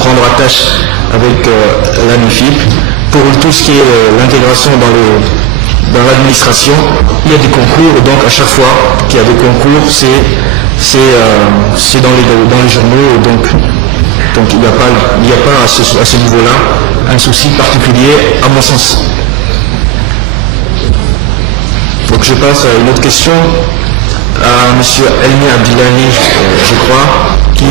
prendre attache avec l'ANIFIP pour tout ce qui est l'intégration dans l'administration. Il y a des concours, et donc à chaque fois qu'il y a des concours, c'est dans les journaux, donc il n'y a pas à ce niveau-là un souci particulier à mon sens. Donc je passe à une autre question à M. Elmi Abdillahi, je crois, qui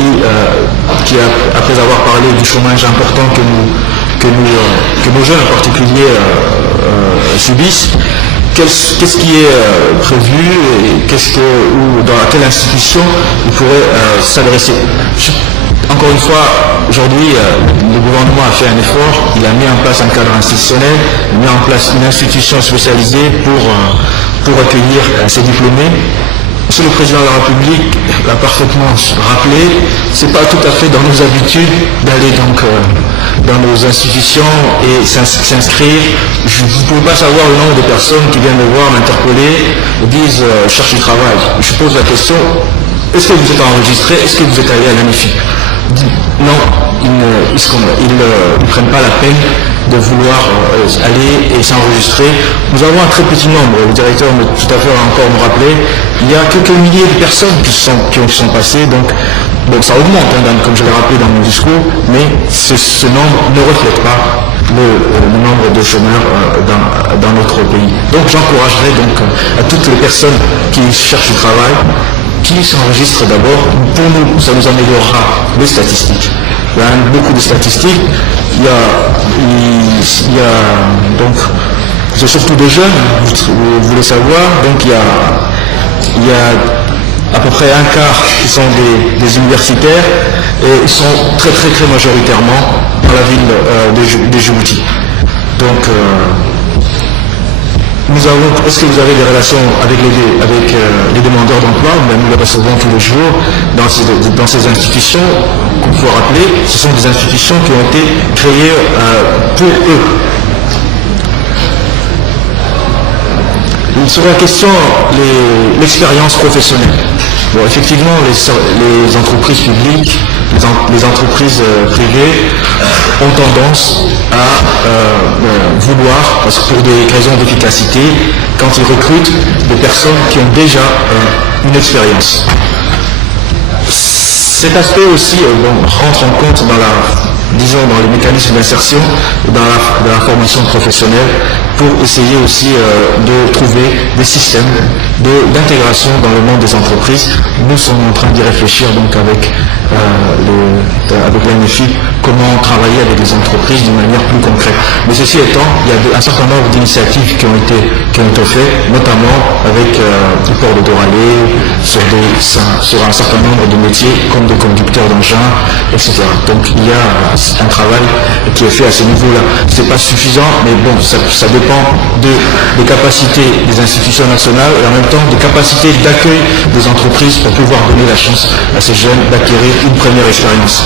après avoir parlé du chômage important que nos jeunes en particulier subissent, qu'est-ce qui est prévu et dans quelle institution il pourrait s'adresser. Encore une fois, aujourd'hui, le gouvernement a fait un effort, il a mis en place un cadre institutionnel, il a mis en place une institution spécialisée pour accueillir ces diplômés. Monsieur le Président de la République l'a parfaitement rappelé, c'est pas tout à fait dans nos habitudes d'aller donc dans nos institutions et s'inscrire. Vous ne pouvez pas savoir le nombre de personnes qui viennent me voir, m'interpeller et disent je cherche du travail. Je pose la question, est-ce que vous êtes enregistré, est-ce que vous êtes allé à l'ANIFIP? Non, ils ne prennent pas la peine de vouloir aller et s'enregistrer. Nous avons un très petit nombre, le directeur tout à fait va encore nous rappeler, il y a quelques milliers de personnes qui sont passées, donc ça augmente, comme je l'ai rappelé dans mon discours, mais ce nombre ne reflète pas le nombre de chômeurs dans notre pays. Donc j'encouragerai à toutes les personnes qui cherchent du travail, qui s'enregistrent d'abord. Pour nous, ça nous améliorera les statistiques. Il y a beaucoup de statistiques. Il y a donc, c'est surtout des jeunes, vous voulez savoir. Donc il y a à peu près un quart qui sont des universitaires et ils sont très très très majoritairement dans la ville de Djibouti. Donc est-ce que vous avez des relations avec les demandeurs d'emploi? Nous les recevons tous les jours dans ces institutions qu'on faut rappeler. Ce sont des institutions qui ont été créées pour eux. Sur la question l'expérience professionnelle. Bon, effectivement, les entreprises publiques, les entreprises privées ont tendance à vouloir, parce que pour des raisons d'efficacité, quand ils recrutent des personnes qui ont déjà une expérience. Cet aspect aussi rentre en compte dans les mécanismes d'insertion et dans la formation professionnelle pour essayer aussi de trouver des systèmes d'intégration dans le monde des entreprises. Nous sommes en train d'y réfléchir donc avec l'ANIFIP, comment travailler avec les entreprises d'une manière plus concrète. Mais ceci étant, il y a un certain nombre d'initiatives qui ont été faites, notamment avec le port de Doralé, sur un certain nombre de métiers comme des conducteurs d'engins, etc. Donc il y a un travail qui est fait à ce niveau-là. C'est pas suffisant, mais bon, ça dépend des capacités des institutions nationales et en même temps des capacités d'accueil des entreprises pour pouvoir donner la chance à ces jeunes d'acquérir une première expérience.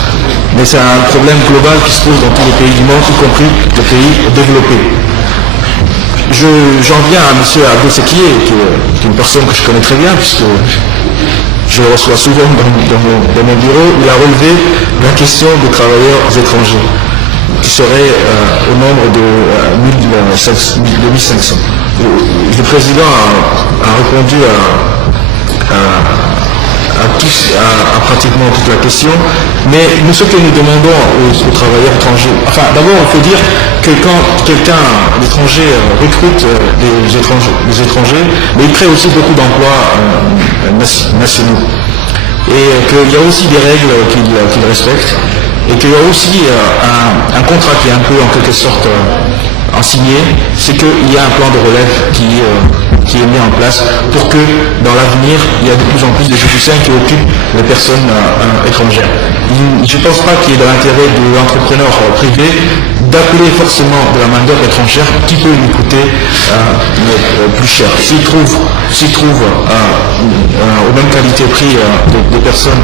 Mais c'est un problème global qui se pose dans tous les pays du monde, y compris les pays développés. J'en viens à M. Abdou Sekié, qui est une personne que je connais très bien, puisque je le reçois souvent dans mon bureau. Il a relevé la question des travailleurs étrangers, qui serait au nombre de 1500. Le président a répondu à pratiquement toute la question, mais ce que nous demandons aux travailleurs étrangers, enfin d'abord il faut dire que quand quelqu'un d'étranger recrute des étrangers, mais il crée aussi beaucoup d'emplois nationaux, et qu'il y a aussi des règles qu'il respecte, et qu'il y a aussi un contrat qui est un peu en quelque sorte signé, c'est qu'il y a un plan de relève qui est mis en place pour que dans l'avenir, il y a de plus en plus de Djiboutiens qui occupent les personnes étrangères. Je ne pense pas qu'il y ait de l'intérêt de l'entrepreneur privé d'appeler forcément de la main-d'œuvre étrangère qui peut lui coûter plus cher. S'il trouve aux mêmes qualités-prix des personnes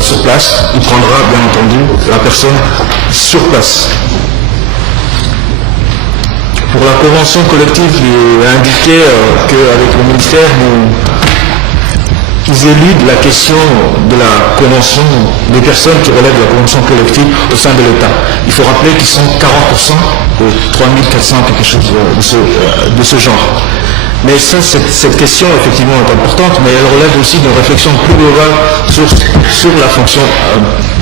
sur place, il prendra bien entendu la personne sur place. Pour la convention collective, il a indiqué qu'avec le ministère, ils éludent la question de la convention, des personnes qui relèvent de la convention collective au sein de l'État. Il faut rappeler qu'ils sont 40% de 3400, quelque chose de ce genre. Mais ça, cette question, effectivement, est importante, mais elle relève aussi d'une réflexion plus globale sur la fonction,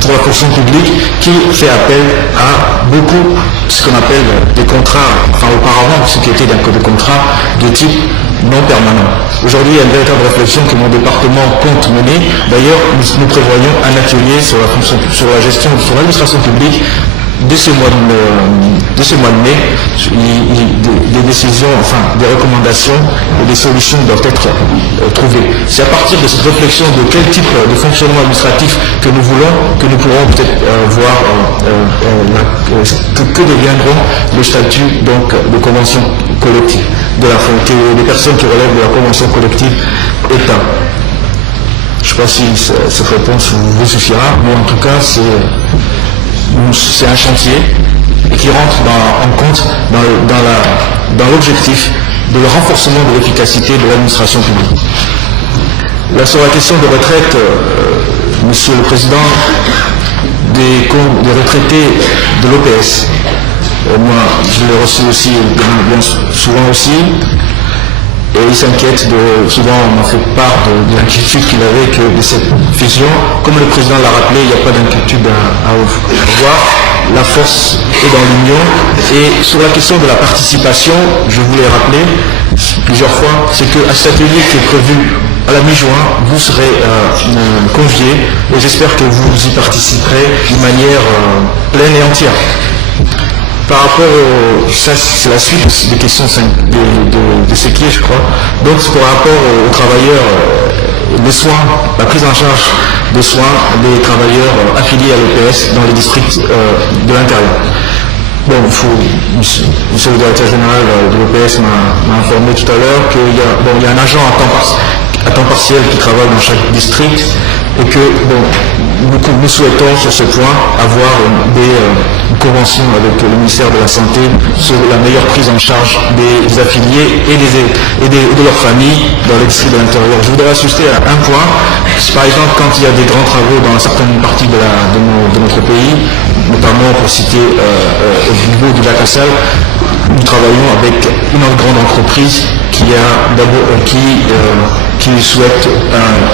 pour la fonction publique, qui fait appel à beaucoup, ce qu'on appelle des contrats, enfin auparavant, ce qui était des contrats de type non permanent. Aujourd'hui, il y a une véritable réflexion que mon département compte mener. D'ailleurs, nous prévoyons un atelier sur la gestion, sur l'administration publique dès ce mois de mai. Des décisions, enfin des recommandations et des solutions doivent être trouvées. C'est à partir de cette réflexion de quel type de fonctionnement administratif que nous voulons, que nous pourrons peut-être voir que deviendront les statuts donc, de convention collective, des personnes qui relèvent de la convention collective État. Je ne sais pas si cette réponse vous suffira, mais en tout cas c'est un chantier et qui rentre en compte dans l'objectif de le renforcement de l'efficacité de l'administration publique. Là, sur la question de retraite, Monsieur le Président, des retraités de l'OPS, moi je l'ai reçu aussi, bien souvent aussi, et il s'inquiète souvent on m'a fait part de l'inquiétude qu'il avait de cette fusion. Comme le président l'a rappelé, il n'y a pas d'inquiétude à avoir. La force est dans l'union. Et sur la question de la participation, je voulais rappeler plusieurs fois, c'est qu'à cet atelier qui est prévu à la mi-juin, vous serez conviés et j'espère que vous y participerez d'une manière pleine et entière. Par rapport ça c'est la suite des questions de Séquier, je crois. Donc c'est par rapport aux travailleurs, les soins, la prise en charge des soins des travailleurs affiliés à l'EPS dans les districts de l'intérieur. Bon, monsieur le directeur général de l'EPS m'a informé tout à l'heure qu'il y a un agent à temps partiel qui travaille dans chaque district et que nous souhaitons sur ce point avoir des conventions avec le ministère de la Santé sur la meilleure prise en charge des affiliés et de leurs familles dans les districts de l'intérieur. Je voudrais assister à un point. Par exemple, quand il y a des grands travaux dans certaines parties de notre pays, notamment pour citer au niveau du lac Assal, nous travaillons avec une autre grande entreprise qui souhaite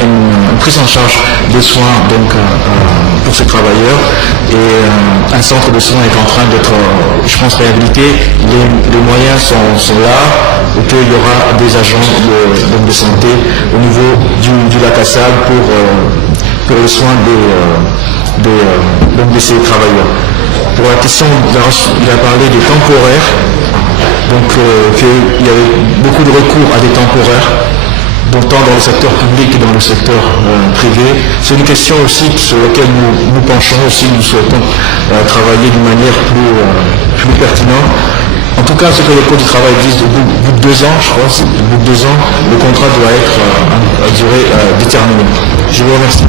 une prise en charge des soins donc, pour ces travailleurs et un centre de soins est en train d'être, je pense, réhabilité. Les moyens sont là et qu'il y aura des agents de santé au niveau du lac Assal pour les soins de ces travailleurs. Pour la question, il a parlé des temporaires, donc qu'il y avait beaucoup de recours à des temporaires, tant dans le secteur public que dans le secteur privé. C'est une question aussi sur laquelle nous penchons aussi, nous souhaitons travailler d'une manière plus pertinente. En tout cas, ce que le Code du travail dit, au bout de 2 ans, je crois, au bout de 2 ans, le contrat doit être à durée déterminée. Je vous remercie.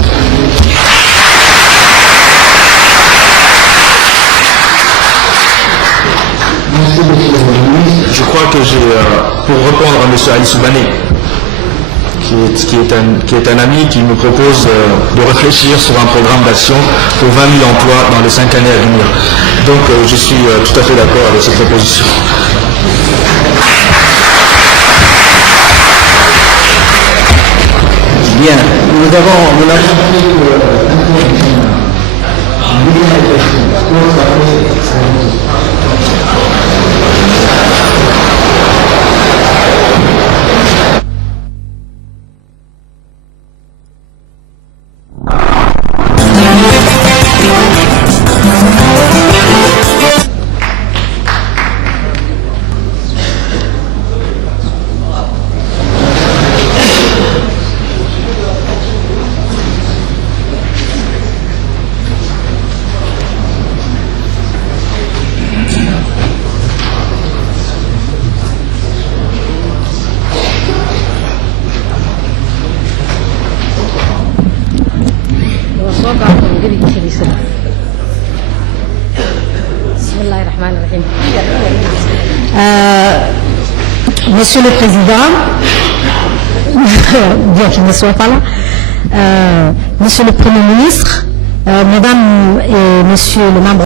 Je crois que pour répondre à M. Ali Soubané, qui est un ami qui me propose de réfléchir sur un programme d'action pour 20 000 emplois dans les 5 années à venir. Donc je suis tout à fait d'accord avec cette proposition. Bien, nous avons Monsieur le Président, bien qu'il ne soit pas là, Monsieur le Premier ministre, Mesdames et Messieurs les membres